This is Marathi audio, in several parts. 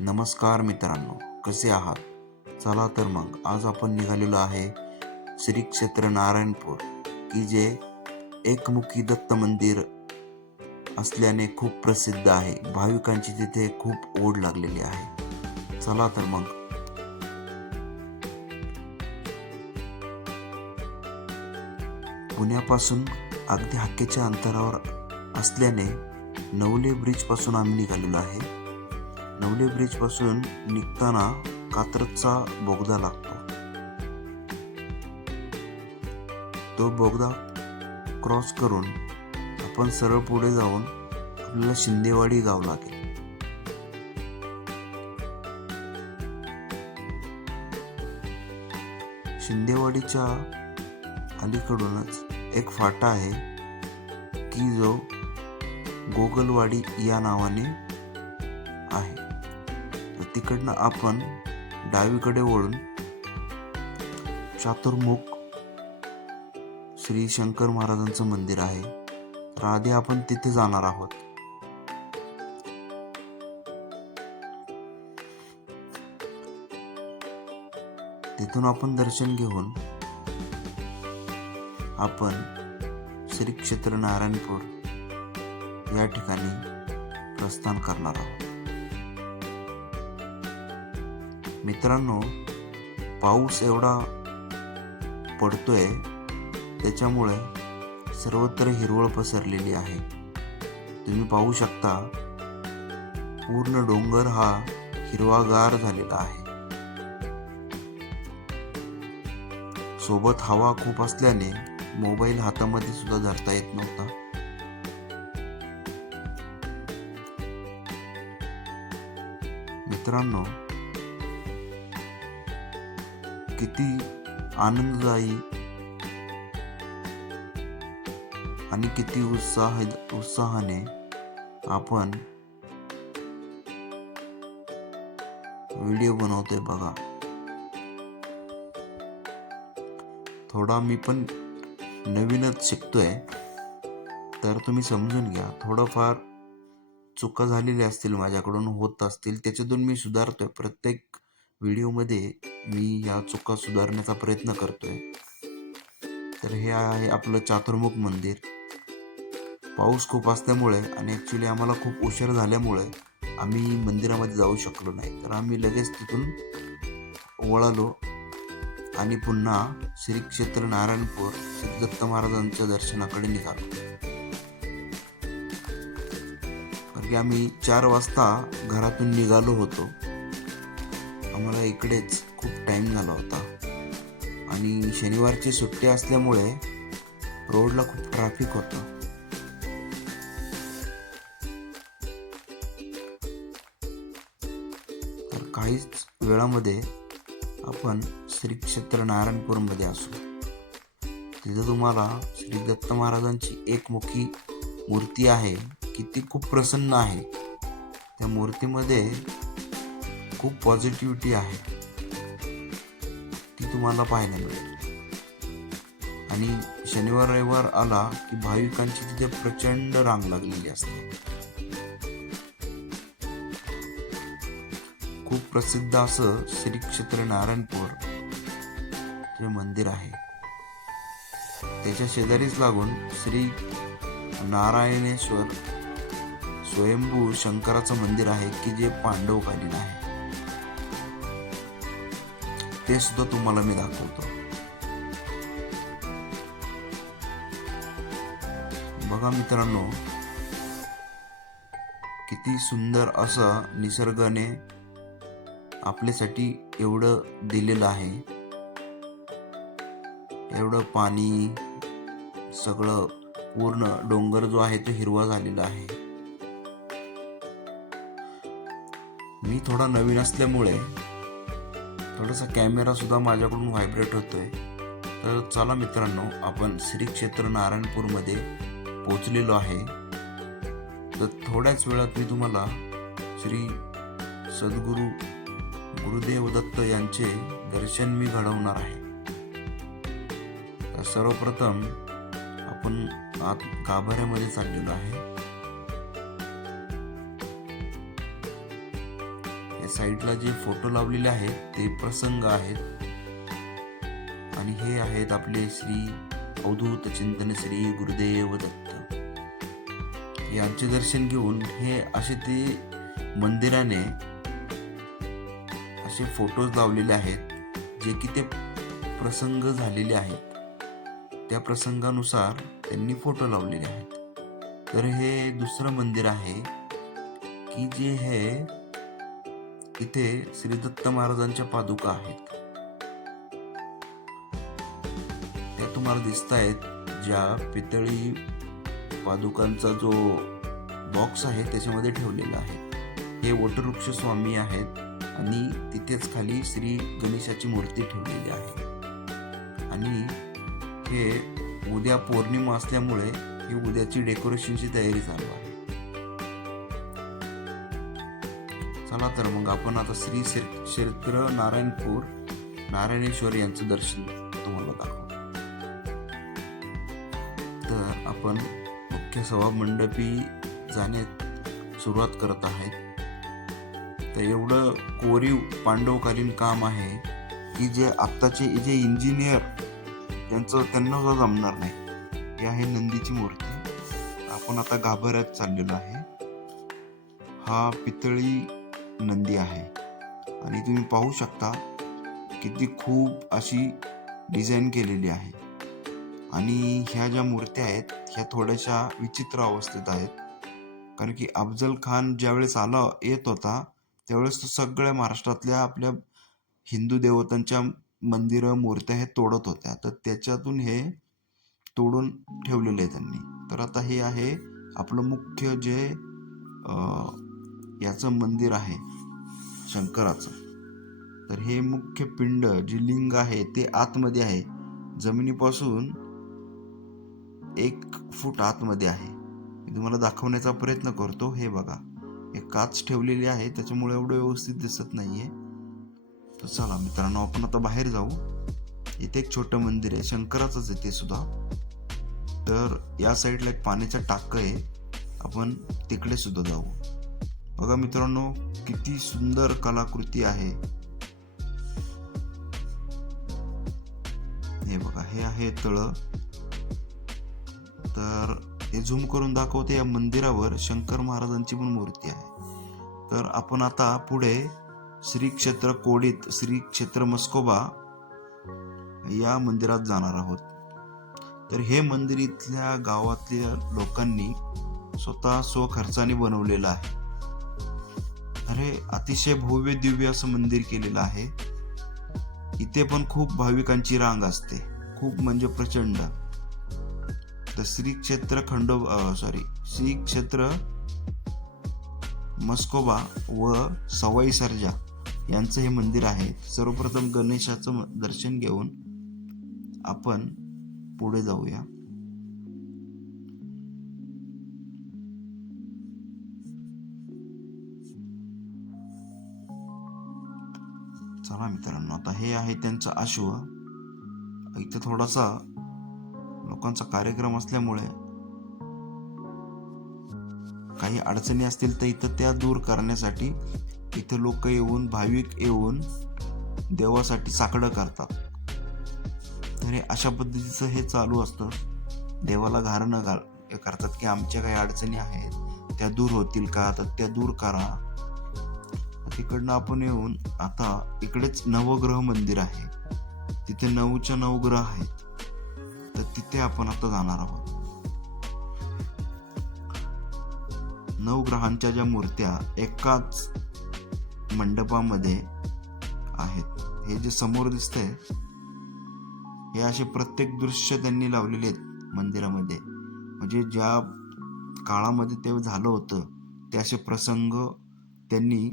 नमस्कार मित्रांनो कसे आहात? चला तर मग आज आपण निघालेलो आहे श्री क्षेत्र नारायणपूर की जे एकमुखी दत्त मंदिर असल्याने खूप प्रसिद्ध आहे. भाविकांची तिथे खूप ओढ लागलेली आहे. चला तर मग. पुण्यापासून अगदी हक्केच्या अंतरावर असल्याने नवले ब्रिजपासून आम्ही निघालेलो आहे. नवले ब्रिजपासून निघताना कात्रजचा बोगदा लागतो. तो बोगदा क्रॉस करून आपण सरळ पुढे जाऊन आपल्याला शिंदेवाडी गाव लागेल. शिंदेवाडीच्या अलीकडूनच एक फाटा आहे की जो गोगलवाडी या नावाने आहे. तिकडनं आपण डावीकडे वळून चातुर्मुख श्री शंकर महाराजांचं मंदिर आहे. तर आधी आपण तिथे जाणार आहोत. तिथून आपण दर्शन घेऊन आपण श्री क्षेत्र नारायणपूर या ठिकाणी प्रस्थान करणार आहोत. मित्रांनो पाऊस एवढा पडतोय त्याच्यामुळे सर्वत्र हिरवळ पसरलेली आहे. तुम्ही पाहू शकता पूर्ण डोंगर हा हिरवागार झालेला आहे. सोबत हवा खूप असल्याने मोबाईल हातामध्ये सुद्धा धरता येत नव्हता. मित्रांनो किती आनंददायी आणि किती उत्साह उत्साहाने आपण व्हिडिओ बनवतोय बघा. थोडा मी पण नवीनच शिकतोय तर तुम्ही समजून घ्या. थोडंफार चुका झालेल्या असतील माझ्याकडून होत असतील त्याच्यातून मी सुधारतोय. प्रत्येक व्हिडिओमध्ये मी या चुका सुधारण्याचा प्रयत्न करतोय. तर हे आहे आपलं चातुर्मुख मंदिर. पाऊस खूप असल्यामुळे आणि ॲक्च्युली आम्हाला खूप उशीर झाल्यामुळे आम्ही मंदिरामध्ये जाऊ शकलो नाही. तर आम्ही लगेच तिथून वळालो आणि पुन्हा श्री क्षेत्र नारायणपूर श्री दत्त महाराजांच्या दर्शनाकडे निघालो. कारण की आम्ही चार वाजता घरातून निघालो होतो. आम्हाला इकडेच खूप टाइम झाला होता. आणि शनिवारची सुट्टी असल्यामुळे रोडला खूप ट्रॅफिक होतं. तर काहीच वेळामध्ये आपण श्री क्षेत्र नारायणपूरमध्ये असू. तिथं तुम्हाला श्री दत्त महाराजांची एकमुखी मूर्ती आहे की ती खूप प्रसन्न आहे. त्या मूर्तीमध्ये खूप पॉझिटिव्हिटी आहे. ती तुम्हाला पाहायला मिळेल. आणि शनिवार रविवार आला की भाविकांची तिथे प्रचंड रांग लागलेली असते. खूप प्रसिद्ध असं श्री क्षेत्र नारायणपूर हे मंदिर आहे. त्याच्या शेजारीच लागून श्री नारायणेश्वर स्वयंभू शंकराचं मंदिर आहे की जे पांडवकालीन आहे. ते सुद्धा तुम्हाला मी दाखवतो. बघा मित्रांनो किती सुंदर असं निसर्गाने आपल्यासाठी एवढं दिलेलं आहे. एवढं पाणी सगळं पूर्ण डोंगर जो आहे तो हिरवा झालेला आहे. मी थोडा नवीन असल्यामुळे थोडासा कॅमेरासुद्धा माझ्याकडून व्हायब्रेट होतोय. तर चला मित्रांनो आपण श्री क्षेत्र नारायणपूरमध्ये पोचलेलो आहे. तर थोड्याच वेळात मी तुम्हाला श्री सद्गुरू गुरुदेव दत्त यांचे दर्शन मी घडवणार आहे. तर सर्वप्रथम आपण आत गाभाऱ्यामध्ये चाललेलो आहे. ते साईडला जे फोटो लावलेले आहेत ते प्रसंग आहेत. आणि हे आहेत आपले श्री अवधूत चिंतन श्री गुरुदेव दत्त. यांचे दर्शन घेऊन हे असे ते मंदिराने असे फोटोज लावलेले आहेत जे की ते प्रसंग झालेले आहेत. त्या प्रसंगानुसार त्यांनी फोटो लावलेले आहेत. तर हे दुसरं मंदिर आहे की जे हे इथे श्री दत्त महाराजांच्या पादुका आहेत. त्या तुम्हाला दिसत आहेत ज्या पितळी पादुकांचा जो बॉक्स आहे त्याच्यामध्ये ठेवलेला आहे. हे वटवृक्ष स्वामी आहेत आणि तिथेच खाली श्री गणेशाची मूर्ती ठेवलेली आहे. आणि हे उद्या पौर्णिमा असल्यामुळे ही उद्याची डेकोरेशनची तयारी चालू आहे. चला तर मग आपण आता श्री क्षेत्र क्षेत्र नारायणपूर नारायणेश्वर यांचं दर्शन तुम्हाला दाखवू. तर आपण मुख्य सभा मंडपी जाण्यात सुरुवात करत आहेत. तर एवढं कोरीव पांडवकालीन काम आहे की जे आत्ताचे जे इंजिनियर त्यांचं त्यांना सुद्धा जमणार नाही. ही आहे नंदीची मूर्ती. आपण आता गाभाऱ्यात चाललेलो आहे. हा पितळी नंदी आहे. आणि तुम्ही पाहू शकता किती खूप अशी डिझाईन केलेली आहे. आणि ह्या ज्या मूर्त्या आहेत ह्या थोड्याशा विचित्र अवस्थेत आहेत. कारण की अफजल खान ज्यावेळेस आला येत होता त्यावेळेस तो सगळ्या महाराष्ट्रातल्या आपल्या हिंदू देवतांच्या मंदिरं मूर्त्या हे तोडत होत्या. तर त्याच्यातून हे तोडून ठेवलेले आहे त्यांनी. तर आता हे आहे आपलं मुख्य जे याचं मंदिर आहे शंकराचं. तर हे मुख्य पिंड जे लिंग आहे ते आतमध्ये आहे. जमिनीपासून एक फूट आतमध्ये आहे. मी तुम्हाला दाखवण्याचा प्रयत्न करतो. हे बघा हे काच ठेवलेली आहे त्याच्यामुळे एवढं व्यवस्थित दिसत नाहीये. तर चला मित्रांनो आपण आता बाहेर जाऊ. इथे एक छोटं मंदिर आहे शंकराचंच आहे ते सुद्धा. तर या साईडला एक पाण्याचा टाकं आहे. आपण तिकडे सुद्धा जाऊ. बघा मित्रांनो किती सुंदर कलाकृती आहे. हे बघा हे आहे तळ. तर हे झूम करून दाखवते या मंदिरावर शंकर महाराजांची पण मूर्ती आहे. तर आपण आता पुढे श्री क्षेत्र कोडीत श्री क्षेत्र मस्कोबा या मंदिरात जाणार आहोत. तर हे मंदिर इथल्या गावातल्या लोकांनी स्वतः स्वखर्चाने बनवलेलं आहे. अरे अतिशय भव्य दिव्य असं मंदिर केलेलं आहे. इथे पण खूप भाविकांची रांग असते. खूप म्हणजे प्रचंड. तर श्री क्षेत्र खंडो सॉरी श्री क्षेत्र मस्कोबा व सवाई सर्जा यांचं हे मंदिर आहे. सर्वप्रथम गणेशाचं दर्शन घेऊन आपण पुढे जाऊया. चला मित्रांनो. आता हे आहे त्यांचं आश्व इथे थोडासा लोकांचा कार्यक्रम असल्यामुळे काही अडचणी असतील तर इथं त्या दूर करण्यासाठी इथे लोक येऊन भाविक येऊन देवासाठी साकडं करतात. तर हे अशा पद्धतीचं हे चालू असतं. देवाला घारणं घाल हे करतात की आमच्या काही अडचणी आहेत त्या दूर होतील का? तर त्या दूर करा. तिकडनं आपण येऊन आता इकडेच नवग्रह मंदिर आहे. तिथे नऊच्या नऊ ग्रह आहेत. तर तिथे आपण आता जाणार आहोत. नऊ ग्रहांच्या ज्या मूर्त्या एकाच मंडपामध्ये आहेत. हे जे समोर दिसतंय हे असे प्रत्येक दृश्य त्यांनी लावलेले आहेत मंदिरामध्ये. म्हणजे ज्या काळामध्ये ते झालं होतं ते असे प्रसंग त्यांनी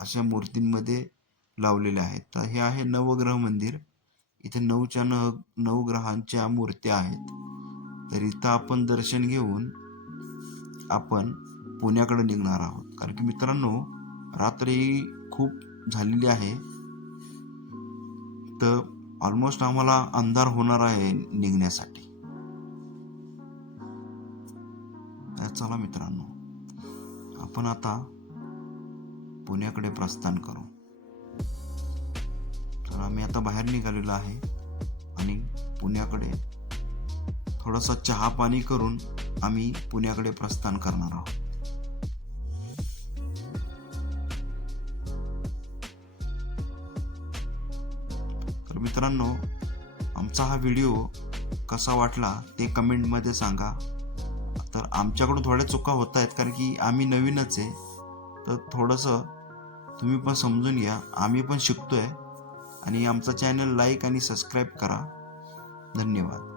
अशा मूर्तींमध्ये लावलेले आहेत. तर हे आहे नवग्रह मंदिर. इथे नऊच्या न नऊ ग्रहांच्या मूर्त्या आहेत. तर इथं आपण दर्शन घेऊन आपण पुण्याकडे निघणार आहोत. कारण की मित्रांनो रात्री खूप झालेली आहे. तर ऑलमोस्ट आम्हाला अंधार होणार आहे निघण्यासाठी. चला मित्रांनो आपण आता पुण्याकडे प्रस्थान करू. तर आम्ही आता बाहेर निघालेलो आहे आणि पुण्याकडे थोडासा चहा पाणी करून आम्ही पुण्याकडे प्रस्थान करणार आहोत. तर मित्रांनो आमचा हा व्हिडिओ कसा वाटला ते कमेंटमध्ये सांगा. तर आमच्याकडून थोड्या चुका होत आहेत कारण की आम्ही नवीनच आहे. तर थोडंसं तुम्ही पण समजून घ्या. आम्ही पण शिकतोय. आणि आमचा चॅनल लाईक आणि सबस्क्राईब करा. धन्यवाद.